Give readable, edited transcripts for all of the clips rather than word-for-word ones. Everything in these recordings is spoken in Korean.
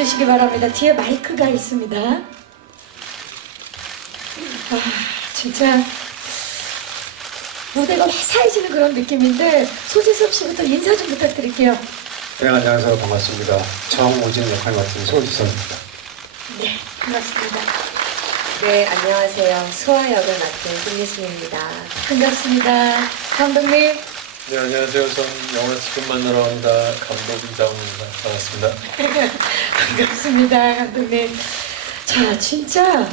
주시기 바랍니다. 뒤에 마이크가 있습니다. 진짜 무대가 화사해지는 그런 느낌인데 소지섭 씨부터 인사 좀 부탁드릴게요. 네, 안녕하세요. 반갑습니다. 정우진 역할 맡은 소지섭입니다. 네, 반갑습니다. 네, 안녕하세요. 수아 역을 맡은 김예순입니다. 반갑습니다. 감독님. 네, 안녕하세요. 전 영화 지금 만나러 온다 감독 이장훈입니다. 반갑습니다. 반갑습니다, 감독님. 자, 진짜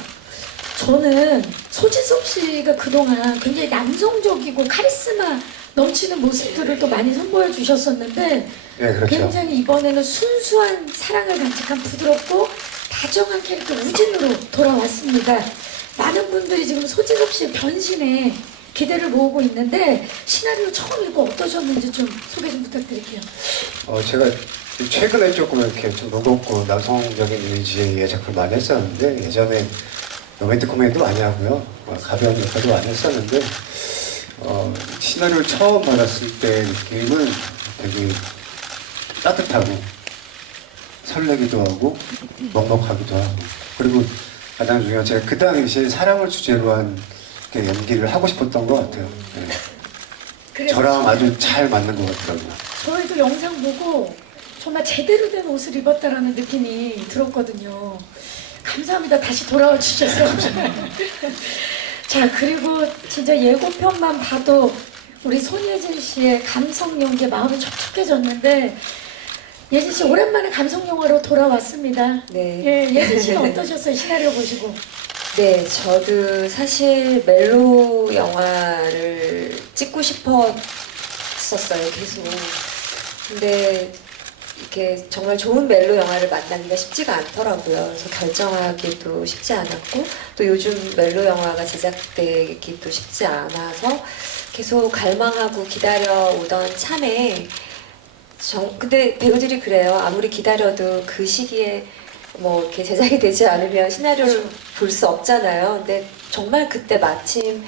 저는 소지섭 씨가 그동안 굉장히 남성적이고 카리스마 넘치는 모습들을 또 많이 선보여 주셨었는데 네, 그렇죠. 굉장히 이번에는 순수한 사랑을 간직한 부드럽고 다정한 캐릭터 우진으로 돌아왔습니다. 많은 분들이 지금 소지섭 씨의 변신에 기대를 모으고 있는데 시나리오 처음 읽고 어떠셨는지 좀 소개 좀 부탁드릴게요. 제가 최근에 조금 이렇게 좀 무겁고 남성적인 이미지의 작품을 많이 했었는데 예전에 로맨틱 코미디도 많이 하고요. 가벼운 역할도 많이 했었는데 시나리오를 처음 받았을 때 느낌은 되게 따뜻하고 설레기도 하고 먹먹하기도 하고 그리고 가장 중요한 제가 그 당시에 사랑을 주제로 한 연기를 하고 싶었던 것 같아요. 네. 그래서 저랑 아주 잘 맞는 것 같더라고요. 저희도 영상 보고 정말 제대로 된 옷을 입었다라는 느낌이 들었거든요. 감사합니다. 다시 돌아와 주셔서. 자, 그리고 진짜 예고편만 봐도 우리 손예진 씨의 감성 연기에 마음이 촉촉해졌는데 예진 씨 오랜만에 감성 영화로 돌아왔습니다. 네. 예, 예진 씨는 어떠셨어요? 시나리오 보시고. 네, 저도 사실 멜로 영화를 찍고 싶었었어요, 계속. 근데 이렇게 정말 좋은 멜로 영화를 만나기가 쉽지가 않더라고요. 그래서 결정하기도 쉽지 않았고, 또 요즘 멜로 영화가 제작되기도 쉽지 않아서 계속 갈망하고 기다려오던 참에 근데 배우들이 그래요. 아무리 기다려도 그 시기에 뭐 이렇게 제작이 되지 않으면 시나리오를 볼 수 없잖아요. 근데 정말 그때 마침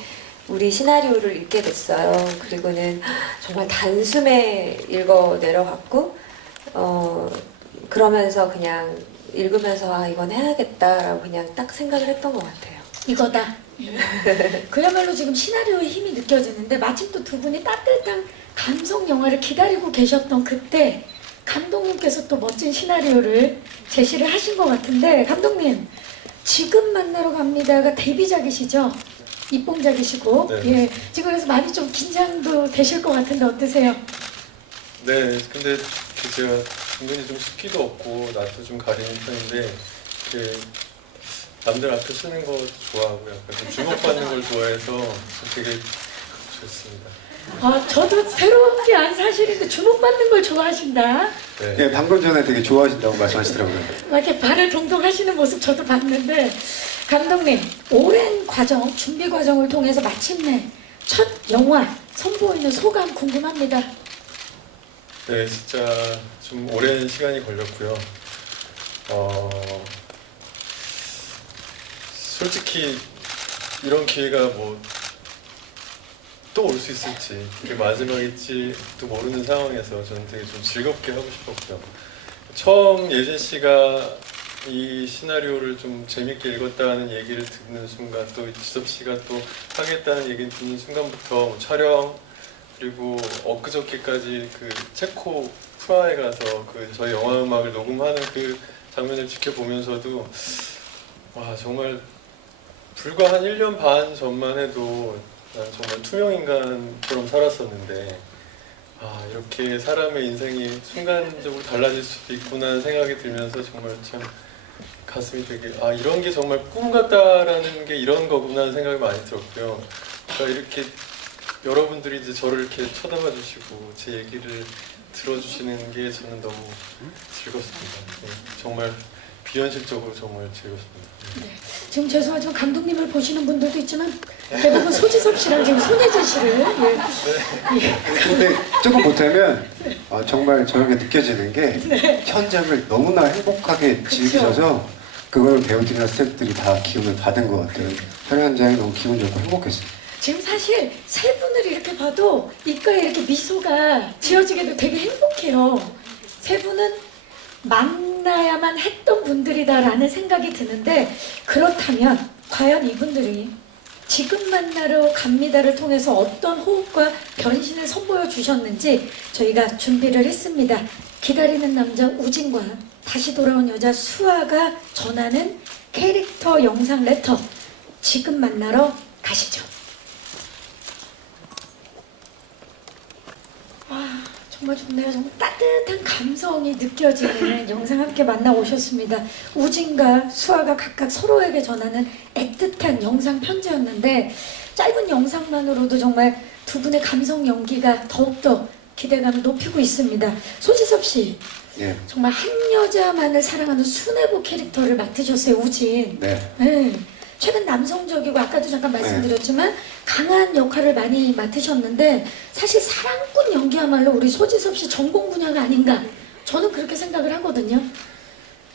우리 시나리오를 읽게 됐어요. 그리고는 정말 단숨에 읽어 내려갔고 그러면서 그냥 읽으면서 아 이건 해야겠다라고 그냥 딱 생각을 했던 것 같아요. 이거다. 그야말로 지금 시나리오의 힘이 느껴지는데 마침 또 두 분이 따뜻한 감성 영화를 기다리고 계셨던 그때 감독님께서 또 멋진 시나리오를 제시를 하신 것 같은데 감독님 지금 만나러 갑니다가 데뷔작이시죠? 입봉작이시고 네. 예, 지금 그래서 많이 좀 긴장도 되실 것 같은데 어떠세요? 네, 근데 제가 은근히 좀 습기도 없고 낯도 좀 가리는 편인데 남들 앞에 서는 거 좋아하고 약간 좀 주목받는 걸 좋아해서 되게 좋습니다. 저도 새로운 게 아닌 사실인데 주목받는 걸 좋아하신다. 네. 네, 방금 전에 되게 좋아하신다고 말씀하시더라고요. 막 이렇게 발을 동동 하시는 모습 저도 봤는데 감독님 오랜 과정, 준비 과정을 통해서 마침내 첫 영화 선보이는 소감 궁금합니다. 네, 진짜 좀 오랜 시간이 걸렸고요. 솔직히 이런 기회가 뭐 또 올 수 있을지 그게 마지막일지 또 모르는 상황에서 저는 되게 좀 즐겁게 하고 싶었고요. 처음 예진 씨가 이 시나리오를 좀 재밌게 읽었다는 얘기를 듣는 순간 또 지섭 씨가 또 하겠다는 얘기를 듣는 순간부터 뭐 촬영 그리고 엊그저께까지 그 체코 프라하에 가서 그 저희 영화 음악을 녹음하는 그 장면을 지켜보면서도 와 정말 불과 한 1년 반 전만 해도 난 정말 투명인간처럼 살았었는데 아 이렇게 사람의 인생이 순간적으로 달라질 수도 있구나 생각이 들면서 정말 참 가슴이 되게 아 이런 게 정말 꿈 같다라는 게 이런 거구나 하는 생각이 많이 들었고요. 그러니까 이렇게 여러분들이 이제 저를 이렇게 쳐다봐 주시고 제 얘기를 들어주시는 게 저는 너무 즐겁습니다. 네, 정말 비현실적으로 정말 즐겁습니다. 네. 지금 죄송하지만 감독님을 보시는 분들도 있지만 대부분 소지섭 씨랑 지금 손예진 씨를 근데 조금 못하면 정말 저렇게 느껴지는 게 현장을 너무나 행복하게 즐기셔서 그걸 배우들이나 스태프들이 다 기운을 받은 것 같아요. 촬영 현장이 너무 기분 좋고 행복했어요. 지금 사실 세 분을 이렇게 봐도 입가에 이렇게 미소가 지어지게도 되게 행복해요. 세 분은 만나야만 했던 분들이다라는 생각이 드는데 그렇다면 과연 이분들이 지금 만나러 갑니다를 통해서 어떤 호흡과 변신을 선보여 주셨는지 저희가 준비를 했습니다. 기다리는 남자 우진과 다시 돌아온 여자 수아가 전하는 캐릭터 영상 레터 지금 만나러 가시죠. 와 정말 좋네요. 정말 따뜻한 감성이 느껴지는 영상 함께 만나오셨습니다. 우진과 수아가 각각 서로에게 전하는 애틋한 영상 편지였는데 짧은 영상만으로도 정말 두 분의 감성 연기가 더욱더 기대감을 높이고 있습니다. 소지섭 씨 예. 정말 한 여자만을 사랑하는 순애보 캐릭터를 맡으셨어요. 우진. 네. 네. 최근 남성적이고 아까도 잠깐 말씀드렸지만 강한 역할을 많이 맡으셨는데 사실 사랑꾼 연기야말로 우리 소지섭 씨 전공 분야가 아닌가 저는 그렇게 생각을 하거든요.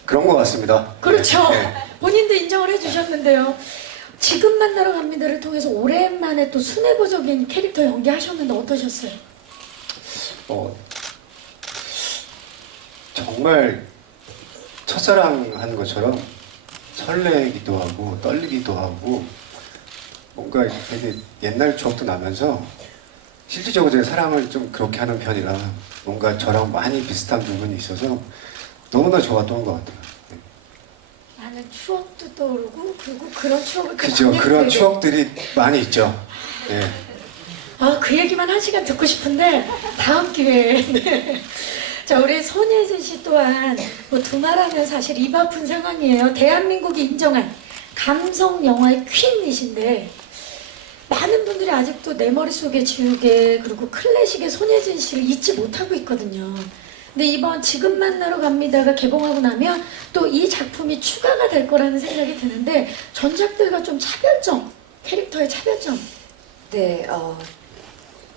그런 것 같습니다. 그렇죠. 네. 본인도 인정을 해주셨는데요. 지금 만나러 갑니다를 통해서 오랜만에 또 순애보적인 캐릭터 연기하셨는데 어떠셨어요? 정말 첫사랑하는 것처럼 설레기도 하고 떨리기도 하고 뭔가 되게 옛날 추억도 나면서 실질적으로 제 사랑을 좀 그렇게 하는 편이라 뭔가 저랑 많이 비슷한 부분이 있어서 너무나 좋았던 것 같아요. 많은 추억도 떠오르고 그리고 그런 추억을 그죠? 그런 추억들이 많이 있죠. 네. 아, 그 얘기만 한 시간 듣고 싶은데 다음 기회에. 네. 자, 우리 손예진 씨 또한 뭐 두말하면 사실 입 아픈 상황이에요. 대한민국이 인정한 감성 영화의 퀸이신데 많은 분들이 아직도 내 머릿속에 지우개 그리고 클래식의 손예진 씨를 잊지 못하고 있거든요. 근데 이번 지금 만나러 갑니다가 개봉하고 나면 또 이 작품이 추가가 될 거라는 생각이 드는데 전작들과 좀 차별점, 캐릭터의 차별점. 네,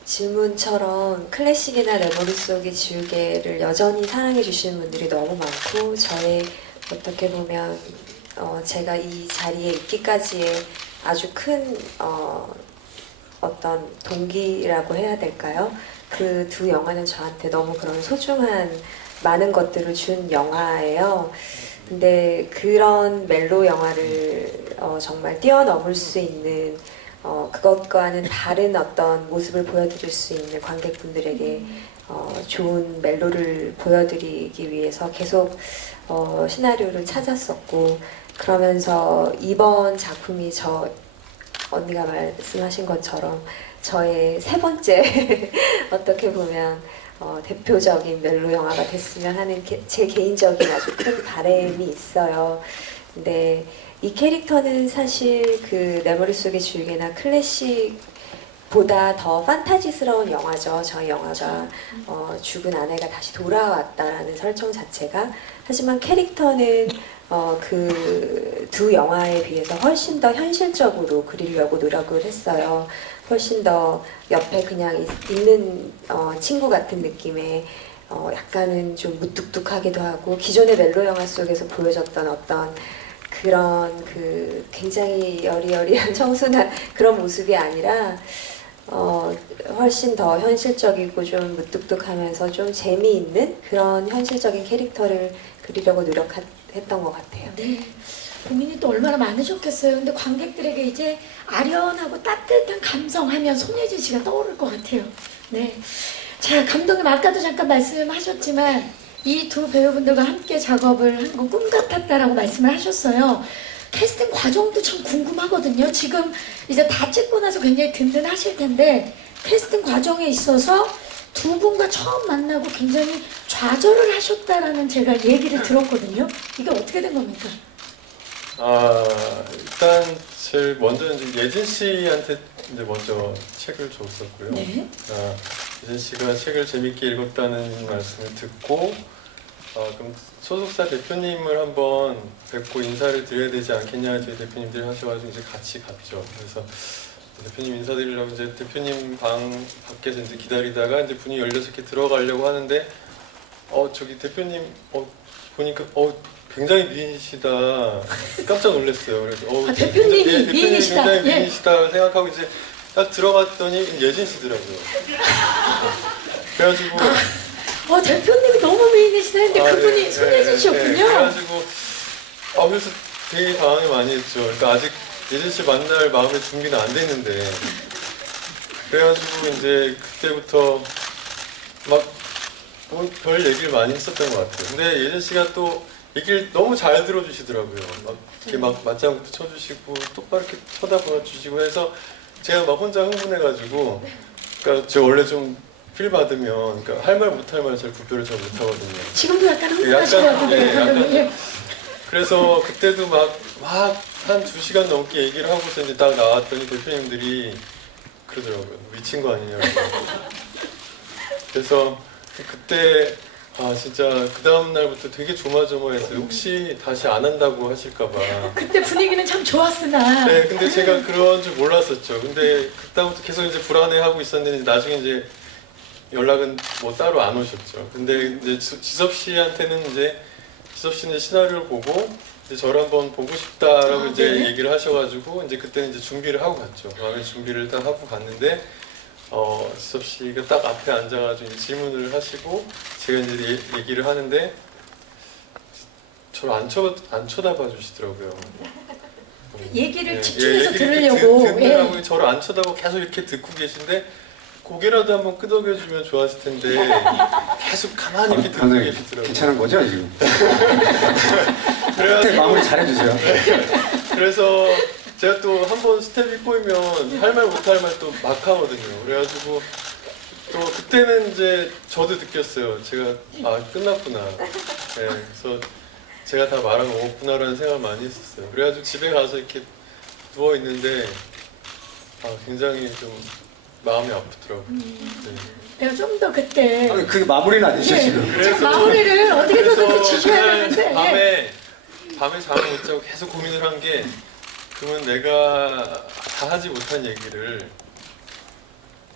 질문처럼 클래식이나 내 머릿속의 지우개를 여전히 사랑해 주시는 분들이 너무 많고 저의 어떻게 보면 제가 이 자리에 있기까지의 아주 큰 어떤 동기라고 해야 될까요? 그 두 영화는 저한테 너무 그런 소중한 많은 것들을 준 영화예요. 근데 그런 멜로 영화를 정말 뛰어넘을 수 있는 그것과는 다른 어떤 모습을 보여드릴 수 있는 관객분들에게 좋은 멜로를 보여드리기 위해서 계속 시나리오를 찾았었고 그러면서 이번 작품이 언니가 말씀하신 것처럼 저의 세 번째 어떻게 보면 대표적인 멜로 영화가 됐으면 하는 제 개인적인 아주 큰 바람이 있어요. 근데 이 캐릭터는 사실 그 내 머릿속의 지우개나 클래식보다 더 판타지스러운 영화죠. 저희 영화가 죽은 아내가 다시 돌아왔다라는 설정 자체가. 하지만 캐릭터는 그 두 영화에 비해서 훨씬 더 현실적으로 그리려고 노력을 했어요. 훨씬 더 옆에 그냥 있는 친구 같은 느낌의 약간은 좀 무뚝뚝하기도 하고 기존의 멜로 영화 속에서 보여줬던 어떤 그런 그 굉장히 여리여리한 청순한 그런 모습이 아니라 훨씬 더 현실적이고 좀 무뚝뚝하면서 좀 재미있는 그런 현실적인 캐릭터를 그리려고 노력했던 것 같아요. 네. 고민이 또 얼마나 많으셨겠어요. 근데 관객들에게 이제 아련하고 따뜻한 감성하면 손예진 씨가 떠오를 것 같아요. 네. 자, 감독님 아까도 잠깐 말씀하셨지만 이 두 배우분들과 함께 작업을 한 건 꿈 같았다라고 말씀을 하셨어요. 캐스팅 과정도 참 궁금하거든요. 지금 이제 다 찍고 나서 굉장히 든든하실 텐데 캐스팅 과정에 있어서 두 분과 처음 만나고 굉장히 좌절을 하셨다라는 제가 얘기를 들었거든요. 이게 어떻게 된 겁니까? 일단 제일 먼저는 이제 예진 씨한테 이제 먼저 책을 줬었고요. 네. 예진 씨가 책을 재밌게 읽었다는 말씀을 듣고 그럼 소속사 대표님을 한번 뵙고 인사를 드려야 되지 않겠냐 저희 대표님들이 하셔가지고 이제 같이 갔죠. 그래서 대표님 인사드리려고 이제 대표님 방 밖에서 이제 기다리다가 이제 문이 열려서 이렇게 들어가려고 하는데 저기 대표님 보니까 굉장히 미인이시다. 깜짝 놀랐어요. 그래서 대표님이 대표님 미인이시다. 굉장히 예. 미인이시다 생각하고 이제 딱 들어갔더니 예진 씨더라고요. 그래가지고 대표님이 너무 미인이시다 했는데 그분이 네, 손예진 씨였군요. 그래가지고 그래서 되게 당황을 많이 했죠. 그러니까 아직 예진 씨 만날 마음의 준비는 안 됐는데 그래가지고 이제 그때부터 막 뭐 별 얘기를 많이 했었던 것 같아요. 근데 예진 씨가 또 얘기를 너무 잘 들어주시더라고요. 막 이렇게 막 맞장구도 쳐주시고 똑바로 이렇게 쳐다봐 주시고 해서 제가 막 혼자 흥분해가지고 그러니까 제가 원래 좀 필 받으면 그러니까 할 말 못할 말 잘 구별을 잘 못하거든요. 지금도 약간 흥분하신 것 약간, 같은데 예, 감독님. 예. 그래서 그때도 막 한 2시간 넘게 얘기를 하고서 이제 딱 나왔더니 대표님들이 그러더라고요. 미친 거 아니냐고. 그래서 그때 진짜 그 다음 날부터 되게 조마조마했어요. 혹시 다시 안 한다고 하실까봐. 그때 분위기는 참 좋았으나 네, 근데 제가 그런 줄 몰랐었죠. 근데 그다음부터 계속 이제 불안해하고 있었는데 나중에 이제 연락은 뭐 따로 안 오셨죠. 근데 이제 지섭 씨한테는 이제 지섭 씨는 시나리오를 보고 이제 저를 한번 보고 싶다라고 이제 네. 얘기를 하셔가지고 이제 그때는 이제 준비를 하고 갔죠. 마음의 준비를 일단 하고 갔는데 지섭 씨가 딱 앞에 앉아가지고 이제 질문을 하시고 제가 이제 얘기를 하는데 저를 안 쳐다봐 주시더라고요. 얘기를 집중해서 얘기를 들으려고. 듣느라고 저를 안 쳐다보고 계속 이렇게 듣고 계신데 고개라도 한번 끄덕여주면 좋았을 텐데 계속 가만히 이렇게 듣고 감독님 계시더라고요. 괜찮은 거죠 지금? 그래가지고 마무리 잘해주세요. 그래서 제가 또 한 번 스텝이 꼬이면 할 말 못할 말 또 막 하거든요. 그래가지고 또 그때는 이제 저도 느꼈어요. 제가 끝났구나. 네, 그래서 제가 다 말한 거 없구나라는 생각을 많이 했었어요. 그래가지고 집에 가서 이렇게 누워 있는데 굉장히 좀 마음이 아프더라고요. 네. 내가 좀 더 그때 그게 마무리는 아니죠 예. 지금? 그래서- 마무리를 어떻게든 그래서 지셔야 그날 되는데 밤에 잠을 못 자고 계속 고민을 한 게 그러면 내가 다 하지 못한 얘기를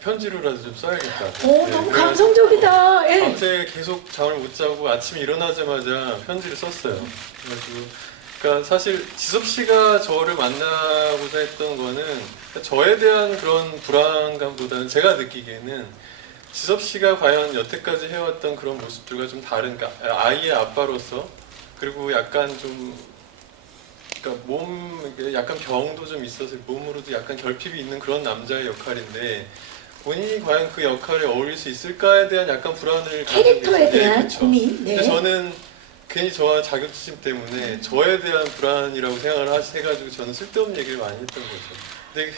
편지로라도 좀 써야겠다. 오 네, 너무 그래가지고 감성적이다. 예. 밤새 계속 잠을 못 자고 아침에 일어나자마자 편지를 썼어요. 그래가지고 그러니까 사실 지섭 씨가 저를 만나고자 했던 거는 저에 대한 그런 불안감보다는 제가 느끼기에는 지섭 씨가 과연 여태까지 해왔던 그런 모습들과 좀 다른, 그러니까 아이의 아빠로서 그리고 약간 좀 그러니까 약간 병도 좀 있어서 몸으로도 약간 결핍이 있는 그런 남자의 역할인데 본인이 과연 그 역할에 어울릴 수 있을까에 대한 약간 불안을 가지고 캐릭터에 계신데, 대한 그쵸. 고민. 네. 근데 저는 괜히 저와 자격지심 때문에 저에 대한 불안이라고 생각을 해가지고 저는 쓸데없는 얘기를 많이 했던 거죠. 근데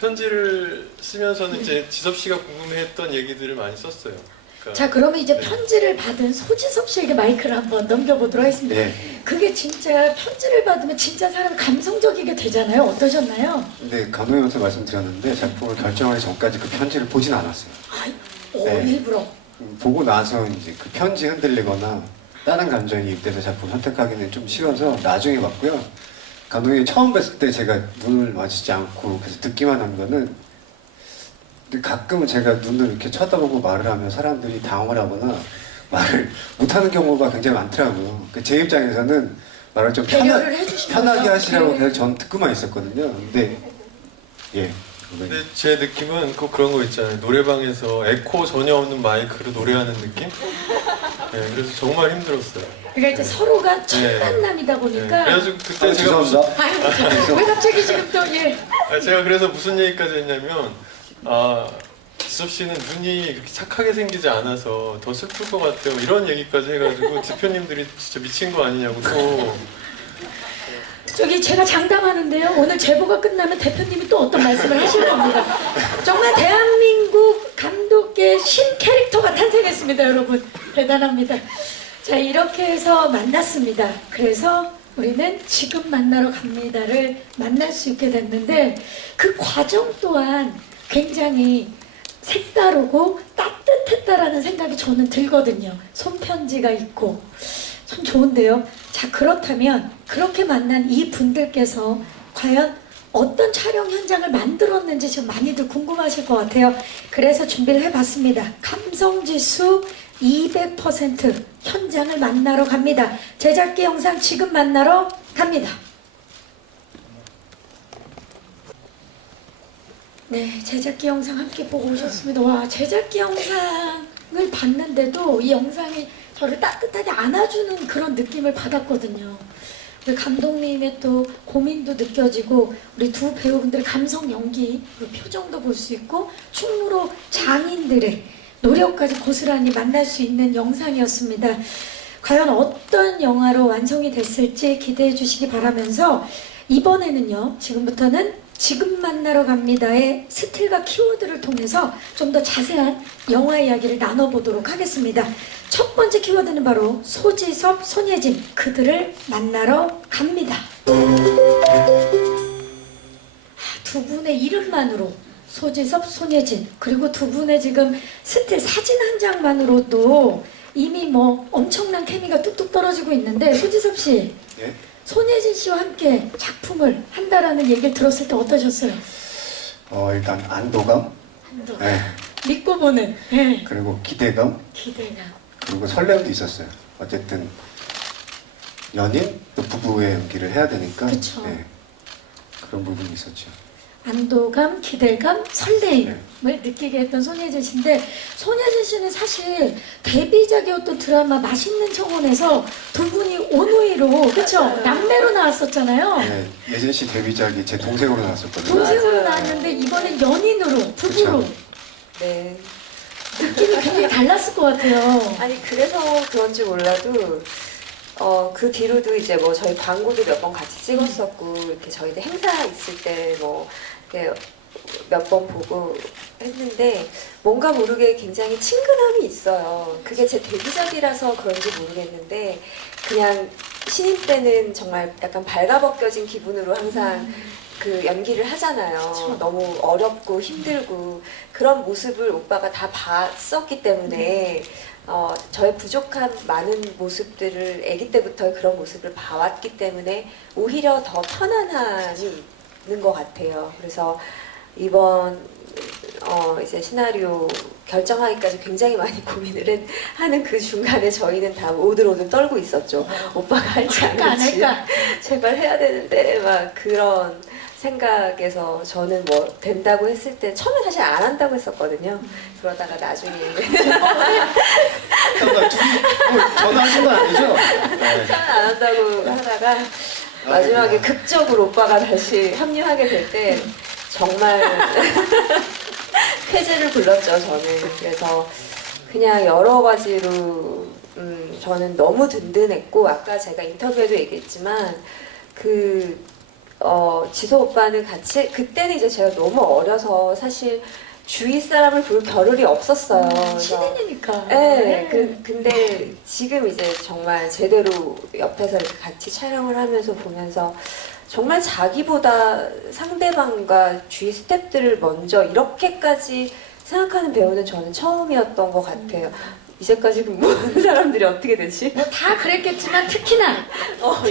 편지를 쓰면서는 이제 지섭 씨가 궁금해했던 얘기들을 많이 썼어요. 그러니까 자 그러면 이제 네. 편지를 받은 소지섭 씨에게 마이크를 한번 넘겨보도록 하겠습니다. 네. 그게 진짜 편지를 받으면 진짜 사람 감성적이게 되잖아요. 어떠셨나요? 근데 감독님한테 말씀드렸는데 작품을 결정하기 전까지 그 편지를 보진 않았어요. 네. 일부러. 보고 나서 이제 그 편지 흔들리거나 다른 감정이 입돼서 작품 선택하기는 좀 싫어서 나중에 봤고요. 감독님이 처음 뵀을 때 제가 눈을 마주치지 않고 계속 듣기만 한 거는 근데 가끔은 제가 눈을 이렇게 쳐다보고 말을 하면 사람들이 당황을 하거나 말을 못하는 경우가 굉장히 많더라고요. 제 입장에서는 말을 좀 배려를 해주시는 편하게 거죠? 하시라고 네. 계속 전 듣고만 있었거든요. 근데 예. 근데 제 느낌은 꼭 그런 거 있잖아요. 노래방에서 에코 전혀 없는 마이크로 노래하는 느낌? 네, 그래서 정말 힘들었어요. 그러니까 이제 서로가 첫 네. 만남이다 네, 보니까. 그래가지고 그때 제가 죄송합니다. 아유, 왜 갑자기 지금 또 예. 제가 그래서 무슨 얘기까지 했냐면 지섭 씨는 눈이 그렇게 착하게 생기지 않아서 더 슬플 것 같아요. 이런 얘기까지 해가지고 대표님들이 진짜 미친 거 아니냐고 또 저기 제가 장담하는데요. 오늘 제보가 끝나면 대표님이 또 어떤 말씀을 하실 겁니다. 정말 대한민국 감독계 신 캐릭터가 탄생했습니다, 여러분. 대단합니다. 자, 이렇게 해서 만났습니다. 그래서 우리는 지금 만나러 갑니다를 만날 수 있게 됐는데 그 과정 또한 굉장히 색다르고 따뜻했다라는 생각이 저는 들거든요. 손편지가 있고 참 좋은데요. 자, 그렇다면 그렇게 만난 이 분들께서 과연 어떤 촬영 현장을 만들었는지 지금 많이들 궁금하실 것 같아요. 그래서 준비를 해봤습니다. 감성지수 200% 현장을 만나러 갑니다. 제작기 영상 지금 만나러 갑니다. 네, 제작기 영상 함께 보고 오셨습니다. 와, 제작기 영상 봤는데도 이 영상이 저를 따뜻하게 안아주는 그런 느낌을 받았거든요. 우리 감독님의 또 고민도 느껴지고 우리 두 배우분들의 감성 연기 그리고 표정도 볼 수 있고 충무로 장인들의 노력까지 고스란히 만날 수 있는 영상이었습니다. 과연 어떤 영화로 완성이 됐을지 기대해 주시기 바라면서 이번에는요, 지금부터는 지금 만나러 갑니다의 스틸과 키워드를 통해서 좀 더 자세한 영화 이야기를 나눠보도록 하겠습니다. 첫 번째 키워드는 바로 소지섭, 손예진, 그들을 만나러 갑니다. 두 분의 이름만으로 소지섭, 손예진, 그리고 두 분의 지금 스틸 사진 한 장만으로도 이미 뭐 엄청난 케미가 뚝뚝 떨어지고 있는데, 소지섭 씨, 예? 손예진 씨와 함께 작품을 한다라는 얘기를 들었을 때 어떠셨어요? 일단 안도감, 한도. 네. 믿고 보는 네. 그리고 기대감, 기대감. 그리고 설렘도 있었어요. 어쨌든 연인 또 부부의 연기를 해야 되니까 그쵸. 네. 그런 부분이 있었죠. 안도감, 기대감, 설레임을 느끼게 했던 손예진 씨인데, 손예진 씨는 사실 데뷔작이었던 드라마 맛있는 청혼에서 두 분이 온오이로 그쵸? 남매로 나왔었잖아요. 네, 예진 씨 데뷔작이 제 동생으로 나왔었거든요. 동생으로 맞아요. 나왔는데 이번엔 연인으로, 부부로 그쵸. 네. 느낌이 굉장히 달랐을 것 같아요. 아니 그래서 그런지 몰라도 그 뒤로도 이제 뭐 저희 광고도 몇 번 같이 찍었었고 이렇게 저희들 행사 있을 때 뭐 몇 번 보고 했는데 뭔가 모르게 굉장히 친근함이 있어요. 그게 제 데뷔작이라서 그런지 모르겠는데 그냥 신인 때는 정말 약간 발가벗겨진 기분으로 항상 그 연기를 하잖아요. 그쵸. 너무 어렵고 힘들고 그런 모습을 오빠가 다 봤었기 때문에 저의 부족한 많은 모습들을 아기 때부터 그런 모습을 봐왔기 때문에 오히려 더 편안함이 있는 것 같아요. 그래서 이번 이제 시나리오 결정하기까지 굉장히 많이 고민을 하는 그 중간에 저희는 다 오들오들 떨고 있었죠. 오빠가 할지 안 할까 안 할지 할까? 제발 해야 되는데 막 그런 생각에서 저는 뭐 된다고 했을 때 처음에 사실 안 한다고 했었거든요. 그러다가 나중에 잠깐 둘이 전화하신 건 아니죠? 네. 처음에 안 한다고 하다가 마지막에 극적으로 오빠가 다시 합류하게 될 때 정말 쾌재를 불렀죠, 저는. 그래서 그냥 여러 가지로 저는 너무 든든했고 아까 제가 인터뷰에도 얘기했지만 지소 오빠는 같이 그때는 이제 제가 너무 어려서 사실 주위 사람을 볼 겨를이 없었어요. 그래서 신인이니까. 네, 근데 지금 이제 정말 제대로 옆에서 이렇게 같이 촬영을 하면서 보면서 정말 자기보다 상대방과 주위 스태프들을 먼저 이렇게까지 생각하는 배우는 저는 처음이었던 것 같아요. 이제까지 근무하는 사람들이 어떻게 되지? 뭐 다 그랬겠지만 특히나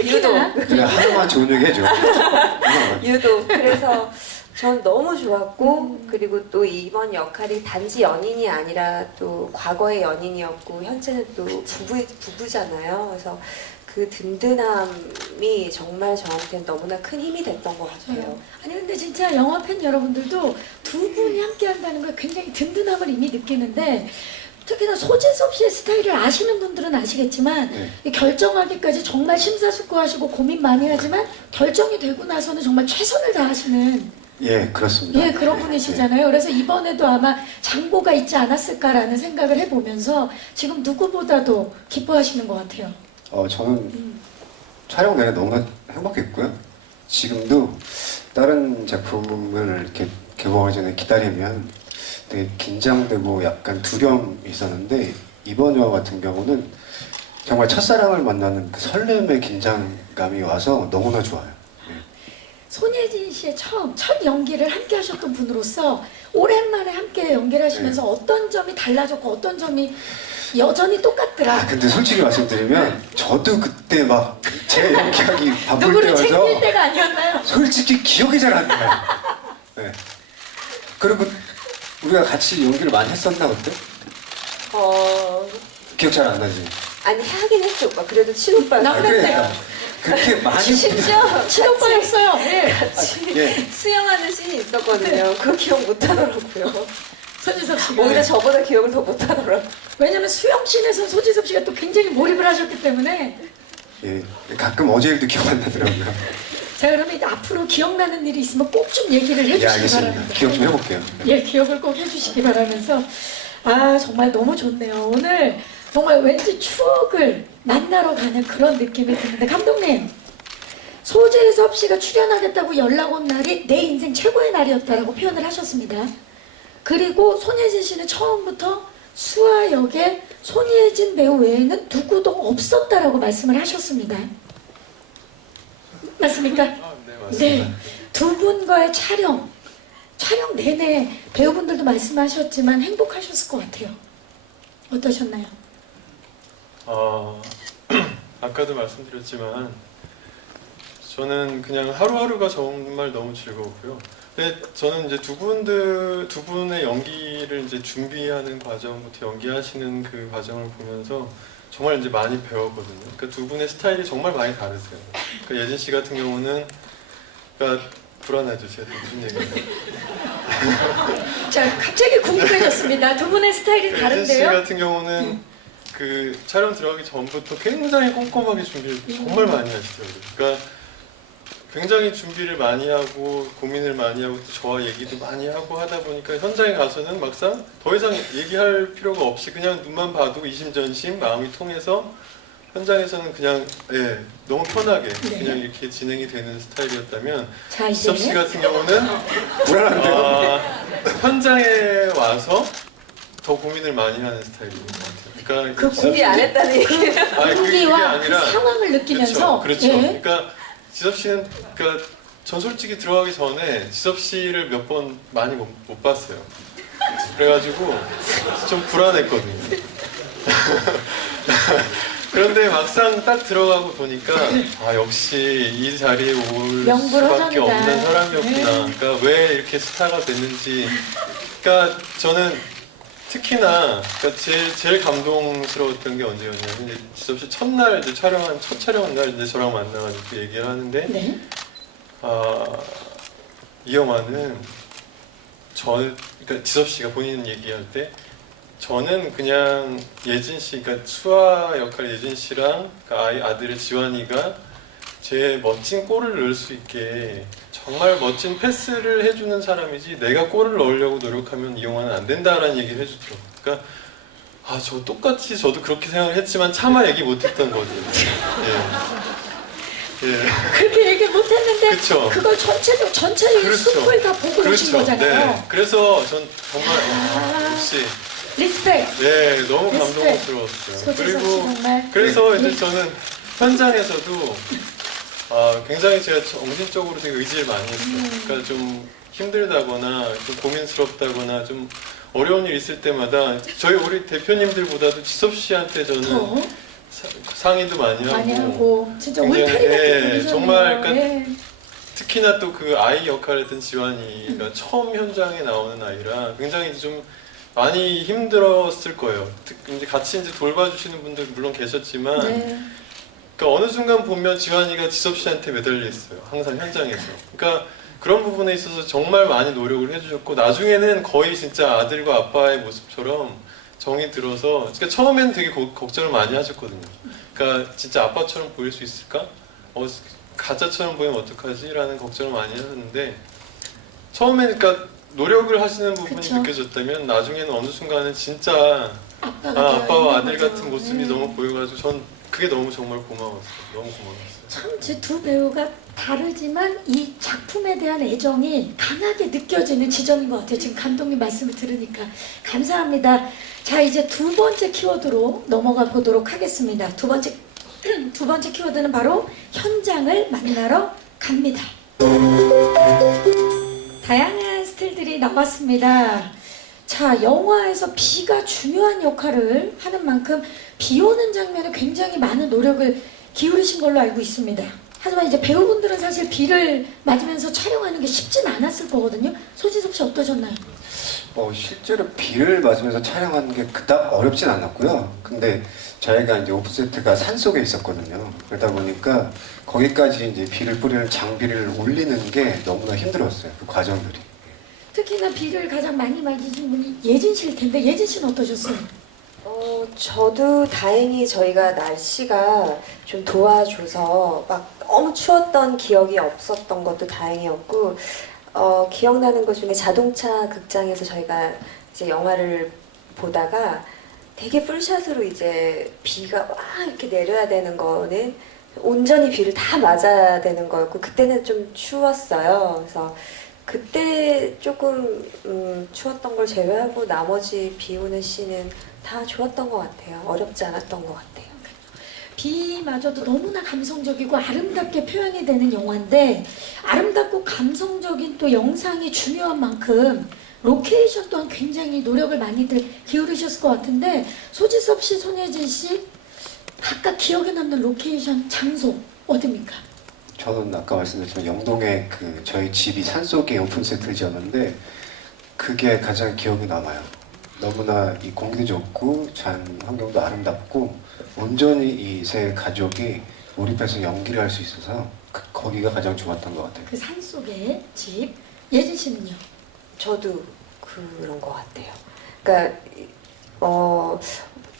유독. 그냥 하나만 좋은 얘기 해줘. 유독. 그래서 전 너무 좋았고 그리고 또 이번 역할이 단지 연인이 아니라 또 과거의 연인이었고 현재는 또 부부잖아요. 그래서 그 든든함이 정말 저한테는 너무나 큰 힘이 됐던 것 같아요. 아니 근데 진짜 영화 팬 여러분들도 두 분이 함께 한다는 걸 굉장히 든든함을 이미 느끼는데, 특히나 소지섭 씨의 스타일을 아시는 분들은 아시겠지만 네. 이 결정하기까지 정말 심사숙고하시고 고민 많이 하지만 결정이 되고 나서는 정말 최선을 다하시는 예, 그렇습니다. 예, 그런 분이시잖아요. 그래서 이번에도 아마 장고가 있지 않았을까라는 생각을 해보면서 지금 누구보다도 기뻐하시는 것 같아요. 저는 촬영 내내 너무 행복했고요. 지금도 다른 작품을 이렇게 개봉하기 전에 기다리면 되게 긴장되고 약간 두려움이 있었는데, 이번 영화 같은 경우는 정말 첫사랑을 만나는 그 설렘의 긴장감이 와서 너무나 좋아요. 예. 손예진 씨의 첫 연기를 함께 하셨던 분으로서 오랜만에 함께 연기를 하시면서 어떤 점이 달라졌고 어떤 점이 여전히 똑같더라. 근데 솔직히 말씀드리면 저도 그때 막 제 연기하기 바쁠 누구를 때여서 챙길 때가 아니었나요? 솔직히 기억이 잘 안 나요. 네. 그리고 우리가 같이 연기를 많이 했었나 그때? 기억 잘 안 나지? 아니 하긴 했죠 오빠. 그래도 친오빠였어요. 나 그랬대요. 그렇게 많이 심지어 친오빠였어요. 예. 예. 수영하는 씬이 있었거든요. 그거 기억 못 하더라고요. 손지섭 씨가. 오히려 저보다 기억을 더 못 하더라고요. 왜냐면 수영씬에서 소지섭 씨가 또 굉장히 몰입을 하셨기 때문에. 예, 가끔 어제 일도 기억 안 나더라고요. 자, 그러면 이제 앞으로 기억나는 일이 있으면 꼭 좀 얘기를 예, 해주시기 알겠습니다. 바랍니다. 기억 좀 해볼게요. 예, 기억을 꼭 해주시기 바라면서 아 정말 너무 좋네요. 오늘 정말 왠지 추억을 만나러 가는 그런 느낌이 드는데 감독님 소재섭 씨가 출연하겠다고 연락 온 날이 내 인생 최고의 날이었다라고 표현을 하셨습니다. 그리고 손예진 씨는 처음부터 수아 역에 손예진 배우 외에는 누구도 없었다라고 말씀을 하셨습니다. 맞습니까? 아, 네, 맞습니다. 네, 두 분과의 촬영 내내 배우분들도 말씀하셨지만 행복하셨을 것 같아요. 어떠셨나요? 아까도 말씀드렸지만 저는 그냥 하루하루가 정말 너무 즐거웠고요. 근데 저는 이제 두 분의 연기를 이제 준비하는 과정부터 연기하시는 그 과정을 보면서 정말 이제 많이 배웠거든요. 그러니까 두 분의 스타일이 정말 많이 다르세요. 그러니까 예진 씨 같은 경우는 그러니까 불안하죠. 제가 무슨 얘기인지. 자, 갑자기 궁금해졌습니다. 두 분의 스타일이 예진 씨 다른데요? 같은 경우는 그 촬영 들어가기 전부터 굉장히 꼼꼼하게 준비를 정말 많이 하시더라고요. 그러니까 굉장히 준비를 많이 하고 고민을 많이 하고 또 저와 얘기도 많이 하고 하다 보니까 현장에 가서는 막상 더 이상 얘기할 필요가 없이 그냥 눈만 봐도 이심전심 마음이 통해서 현장에서는 그냥 너무 편하게 네. 그냥 이렇게 진행이 되는 스타일이었다면 자, 이제 지섭 씨 같은 경우는 불안한데요? 현장에 와서 더 고민을 많이 하는 스타일인 것 같아요. 그러니까 그 지섭 준비 안 했다는 얘기. 아니, 그게 분위기와 아니라 그 상황을 느끼면서 그렇죠. 예. 그러니까 지섭 씨는 그러니까 전 솔직히 들어가기 전에 지섭 씨를 몇 번 많이 못 봤어요. 그래가지고 좀 불안했거든요. 그런데 막상 딱 들어가고 보니까 아 역시 이 자리에 올 수밖에 명불허전이다. 없는 사람이었구나. 네. 그러니까 왜 이렇게 스타가 됐는지. 그러니까 저는 특히나 그러니까 제일 감동스러웠던 게 언제였냐면 이제 지섭 씨 첫날 이제 첫 촬영한 날 이제 저랑 만나가지고 얘기를 하는데 네. 이 영화는 그러니까 지섭 씨가 본인 얘기할 때 저는 그냥 예진 씨, 그러니까 수아 역할 예진 씨랑 그러니까 아들의 지환이가 제 멋진 골을 넣을 수 있게 정말 멋진 패스를 해주는 사람이지 내가 골을 넣으려고 노력하면 이 영화는 안 된다라는 얘기를 해주더라고요. 그러니까 저 똑같이 저도 그렇게 생각을 했지만 차마 얘기 못했던 거죠. 예. 그렇게 얘기 못했는데 그쵸. 그걸 전체 그렇죠. 숲을 다 보고 오신 거잖아요. 네. 그래서 전 정말 역시 리스펙. 너무 리스펙. 감동스러웠어요. 소지섭 씨 그리고 정말. 그래서 예. 이제 저는 현장에서도 굉장히 제가 정신적으로 되게 의지를 많이 했어요. 그러니까 좀 힘들다거나 좀 고민스럽다거나 좀 어려운 일 있을 때마다 우리 대표님들보다도 지섭 씨한테 저는 더 상의도 많이 많이 하고 하고 진짜 굉장히, 울타리 같은 분이셨네요. 정말 그러니까 예. 특히나 또 그 아이 역할을 했던 지환이가 처음 현장에 나오는 아이라 굉장히 좀 많이 힘들었을 거예요. 이제 같이 이제 돌봐주시는 분들 물론 계셨지만, 네. 그러니까 어느 순간 보면 지환이가 지섭 씨한테 매달려 있어요. 항상 현장에서. 그러니까 그런 부분에 있어서 정말 많이 노력을 해주셨고 나중에는 거의 진짜 아들과 아빠의 모습처럼 정이 들어서, 그러니까 처음에는 되게 걱정을 많이 하셨거든요. 그러니까 진짜 아빠처럼 보일 수 있을까? 가짜처럼 보이면 어떡하지? 라는 걱정을 많이 하셨는데 처음에는 그러니까 노력을 하시는 부분이 그쵸. 느껴졌다면 나중에는 어느 순간은 진짜 아빠와 아들 같은 모습이 너무 보여가지고 전 그게 너무 정말 고마웠어요. 너무 고마웠어요. 참 제 두 배우가 다르지만 이 작품에 대한 애정이 강하게 느껴지는 지점인 것 같아요. 지금 감독님 말씀을 들으니까 감사합니다. 자, 이제 두 번째 키워드로 넘어가 보도록 하겠습니다. 두 번째 키워드는 바로 현장을 만나러 갑니다. 다양한 스틸들이 나왔습니다. 자, 영화에서 비가 중요한 역할을 하는 만큼 비 오는 장면에 굉장히 많은 노력을 기울이신 걸로 알고 있습니다. 하지만 이제 배우분들은 사실 비를 맞으면서 촬영하는 게 쉽진 않았을 거거든요. 소지섭 씨 어떠셨나요? 실제로 비를 맞으면서 촬영하는 게 그닥 어렵진 않았고요. 근데 저희가 이제 오프세트가 산 속에 있었거든요. 그러다 보니까 거기까지 이제 비를 뿌리는 장비를 올리는 게 너무나 힘들었어요. 그 과정들이. 특히나 비를 가장 많이 맞으신 분이 예진 씨일 텐데 예진 씨는 어떠셨어요? 저도 다행히 저희가 날씨가 좀 도와줘서 막 너무 추웠던 기억이 없었던 것도 다행이었고, 기억나는 것 중에 자동차 극장에서 저희가 이제 영화를 보다가 되게 풀샷으로 이제 비가 막 이렇게 내려야 되는 거는 온전히 비를 다 맞아야 되는 거였고, 그때는 좀 추웠어요. 그래서 그때 조금 추웠던 걸 제외하고 나머지 비 오는 씬은 다 좋았던 것 같아요. 어렵지 않았던 것 같아요. 비마저도 너무나 감성적이고 아름답게 표현이 되는 영화인데, 아름답고 감성적인 또 영상이 중요한 만큼 로케이션 또한 굉장히 노력을 많이들 기울이셨을 것 같은데, 소지섭 씨, 손예진 씨 각각 기억에 남는 로케이션 장소 어디입니까? 저는 아까 말씀드렸지만 영동에 그 저희 집이 산속에 오픈 세트를 지었는데 그게 가장 기억에 남아요. 너무나 이 공기도 좋고 자연 환경도 아름답고 온전히 이 세 가족이 몰입해서 연기를 할 수 있어서 거기가 가장 좋았던 것 같아요. 그 산속의 집. 예진 씨는요? 저도 그런 것 같아요. 그러니까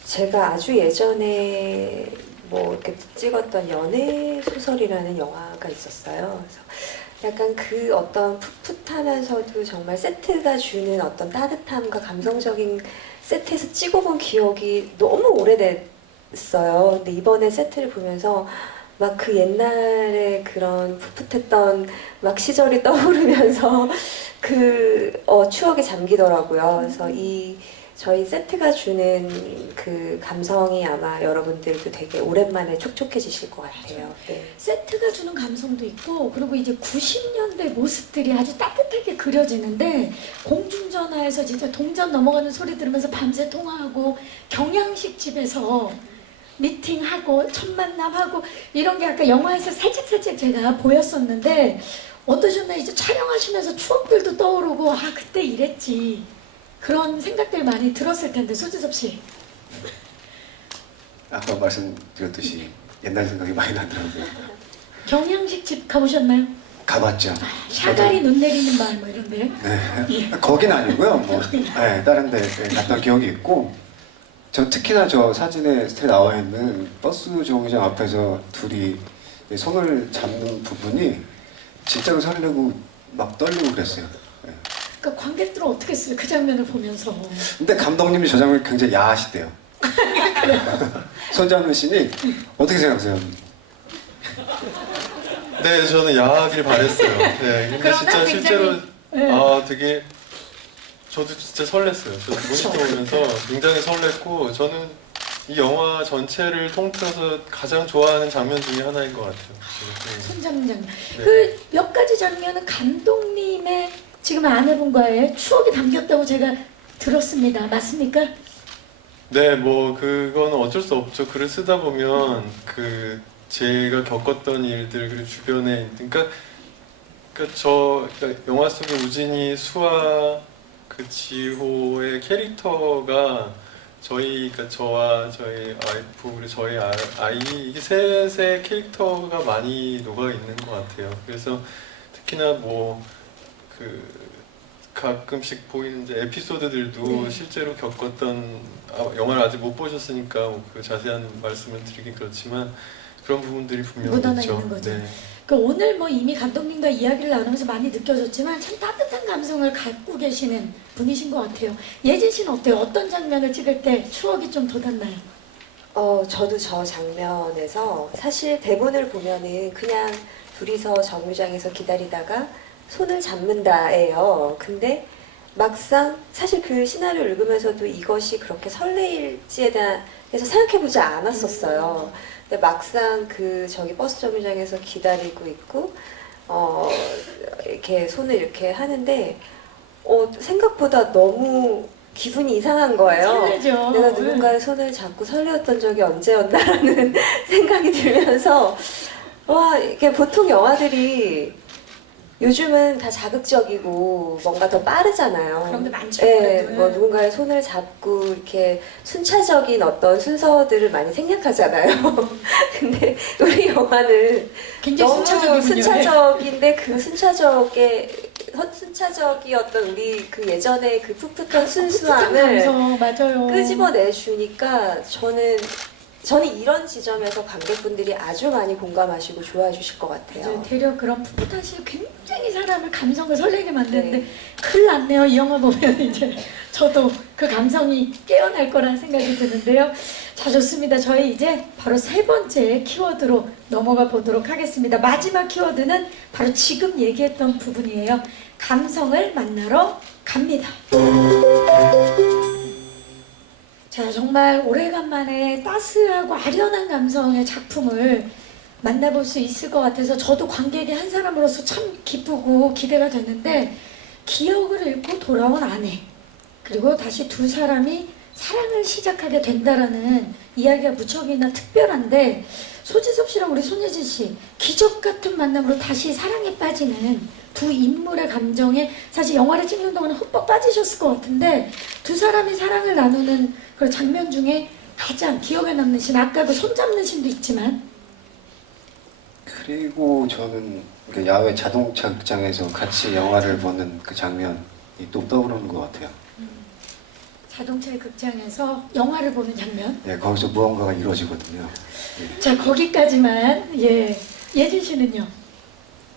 제가 아주 예전에 뭐 이렇게 찍었던 연애 소설이라는 영화가 있었어요. 그래서 약간 그 어떤 풋풋하면서도 정말 세트가 주는 어떤 따뜻함과 감성적인 세트에서 찍어본 기억이 너무 오래됐어요. 근데 이번에 세트를 보면서 막 그 옛날에 그런 풋풋했던 막 시절이 떠오르면서 그 추억에 잠기더라고요. 그래서 이 저희 세트가 주는 그 감성이 아마 여러분들도 되게 오랜만에 촉촉해지실 것 같아요. 네. 세트가 주는 감성도 있고, 그리고 이제 90년대 모습들이 아주 따뜻하게 그려지는데, 공중전화에서 진짜 동전 넘어가는 소리 들으면서 밤새 통화하고, 경양식 집에서 미팅하고 첫 만남하고 이런 게 아까 영화에서 살짝살짝 제가 보였었는데, 어떠셨나요? 이제 촬영하시면서 추억들도 떠오르고, 아 그때 이랬지, 그런 생각들 많이 들었을 텐데, 소지섭 씨. 아까 말씀드렸듯이 옛날 생각이 많이 나더라고요. 경양식 집 가보셨나요? 가봤죠. 샤가리 눈 내리는 말 뭐 이런데. 네. 거긴 아니고요. 뭐 네, 다른 데 갔던 기억이 있고, 저 특히나 저 사진에 스틸 나와 있는 버스 정류장 앞에서 둘이 손을 잡는 부분이 진짜로 설레고 막 떨리고 그랬어요. 네. 그러니까 관객들은 어떻게 했어요? 그 장면을 보면서. 근데 감독님이 저 장면을 굉장히 야하시대요. 손잡는 씬이 어떻게 생각하세요? 네, 저는 야하길 바랬어요. 네, 근데 그러면 진짜 굉장히- 실제로 네. 되게 저도 진짜 설렜어요. 저도 모니터 보면서 굉장히 설렜고, 저는 이 영화 전체를 통틀어서 가장 좋아하는 장면 중에 하나인 것 같아요. 네. 손잡는 장면. 네. 그 몇 가지 장면은 감독님의 지금 아내분과의 추억이 담겼다고 제가 들었습니다. 맞습니까? 네, 뭐 그건 어쩔 수 없죠. 글을 쓰다 보면 그 제가 겪었던 일들, 그리고 주변에 그러니까 영화 속의 우진이, 수아, 그 지호의 캐릭터가 그러니까 저와 저희 와이프, 그리고 저희 아이, 이게 셋의 캐릭터가 많이 녹아 있는 것 같아요. 그래서 특히나 뭐 그 가끔씩 보이는 이제 에피소드들도 네. 실제로 겪었던, 영화를 아직 못 보셨으니까 뭐그 자세한 말씀을 드리긴 그렇지만 그런 부분들이 분명히 묻어나 있죠. 있는 거죠. 네. 그 오늘 뭐 이미 감독님과 이야기를 나누면서 많이 느껴졌지만 참 따뜻한 감성을 갖고 계시는 분이신 것 같아요. 예진 씨는 어때요? 어떤 장면을 찍을 때 추억이 좀 돋았나요? 저도 저 장면에서 사실 대본을 보면은 그냥 둘이서 정류장에서 기다리다가 손을 잡는다예요. 근데 막상 사실 그 시나리오를 읽으면서도 이것이 그렇게 설레일지에 대해서 생각해보지 않았었어요. 근데 막상 그 저기 버스 정류장에서 기다리고 있고 이렇게 손을 이렇게 하는데 생각보다 너무 기분이 이상한 거예요. 설레죠. 내가 누군가의 손을 잡고 설레었던 적이 언제였나라는 생각이 들면서, 와, 이게 보통 영화들이 요즘은 다 자극적이고 뭔가 더 빠르잖아요. 그런 게 많죠. 네, 그래도. 뭐 누군가의 손을 잡고 이렇게 순차적인 어떤 순서들을 많이 생략하잖아요. 근데 우리 영화는 굉장히 너무 순차적이군요. 순차적인데 그 순차적의 순차적이었던 우리 그 예전에 그 풋풋한 풋풋한 순수함을 감성, 맞아요. 끄집어내 주니까 저는 이런 지점에서 관객분들이 아주 많이 공감하시고 좋아해 주실 것 같아요. 맞아요. 되려 그런 풋풋한 시 굉장히 사람을 감성을 설레게 만드는데 네. 큰일 났네요. 이 영화 보면 이제 저도 그 감성이 깨어날 거라는 생각이 드는데요. 자, 좋습니다. 저희 이제 바로 세 번째 키워드로 넘어가 보도록 하겠습니다. 마지막 키워드는 바로 지금 얘기했던 부분이에요. 감성을 만나러 갑니다. 자, 정말 오래간만에 따스하고 아련한 감성의 작품을 만나볼 수 있을 것 같아서 저도 관객의 한 사람으로서 참 기쁘고 기대가 됐는데, 기억을 잃고 돌아온 아내, 그리고 다시 두 사람이 사랑을 시작하게 된다라는 이야기가 무척이나 특별한데, 소지섭 씨랑 우리 손예진 씨 기적 같은 만남으로 다시 사랑에 빠지는 두 인물의 감정에 사실 영화를 찍는 동안 흠뻑 빠지셨을 것 같은데, 두 사람이 사랑을 나누는 그런 장면 중에 가장 기억에 남는 씬, 아까 그 손잡는 씬도 있지만, 그리고 저는 그 야외 자동차 극장에서 같이 영화를 보는 그 장면이 또 떠오르는 것 같아요. 자동차 극장에서 영화를 보는 장면. 예, 거기서 무언가가 이루어지거든요. 자, 거기까지만. 예, 예진 씨는요?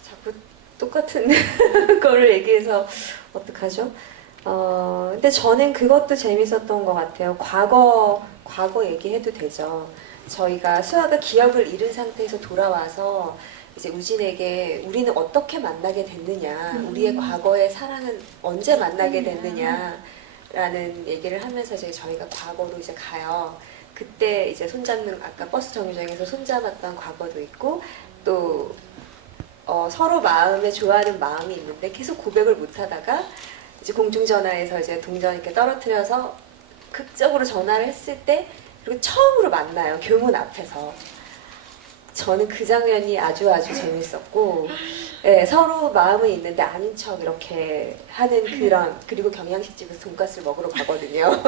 자꾸 똑같은 거를 얘기해서 어떡하죠? 근데 저는 그것도 재밌었던 것 같아요. 과거 얘기해도 되죠. 저희가 수아가 기억을 잃은 상태에서 돌아와서 이제 우진에게 우리는 어떻게 만나게 됐느냐, 우리의 과거의 사랑은 언제 만나게 됐느냐라는 얘기를 하면서 이제 저희가 과거로 이제 가요. 그때 이제 손잡는, 아까 버스 정류장에서 손잡았던 과거도 있고, 또 서로 마음에 좋아하는 마음이 있는데 계속 고백을 못 하다가 이제 공중전화에서 이제 동전 이렇게 떨어뜨려서 극적으로 전화를 했을 때, 그리고 처음으로 만나요. 교문 앞에서. 저는 그 장면이 아주 재밌었고, 예, 서로 마음은 있는데 아닌 척 이렇게 하는 그런, 그리고 경양식집에서 돈가스를 먹으러 가거든요.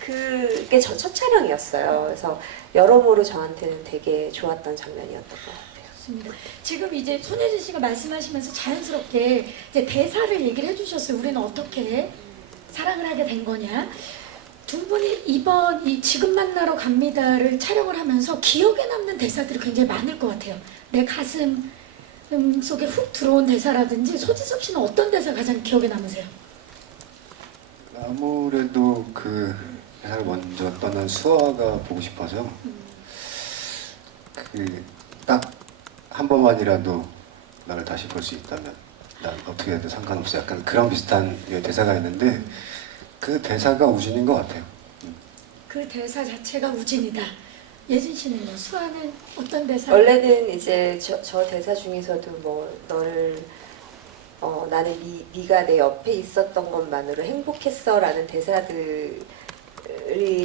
그게 저 첫 촬영이었어요. 그래서 여러모로 저한테는 되게 좋았던 장면이었던 것 같아요. 좋습니다. 지금 이제 손예진 씨가 말씀하시면서 자연스럽게 이제 대사를 얘기를 해주셨어요. 우리는 어떻게 사랑을 하게 된 거냐. 두 분이 이번 이 지금 만나러 갑니다를 촬영을 하면서 기억에 남는 대사들이 굉장히 많을 것 같아요. 내 가슴 속에 훅 들어온 대사라든지. 소지섭 씨는 어떤 대사 가장 기억에 남으세요? 아무래도 그 회사를 먼저 떠난 수아가 보고 싶어서 그 딱 한 번만이라도 나를 다시 볼 수 있다면 난 어떻게 해도 상관없어. 약간 그런 비슷한 대사가 있는데 그 대사가 우진인 것 같아요. 그 대사 자체가 우진이다. 예진 씨는요? 수아는 어떤 대사? 원래는 이제 저 대사 중에서도 뭐 너를 나는 네가 내 옆에 있었던 것만으로 행복했어라는 대사들이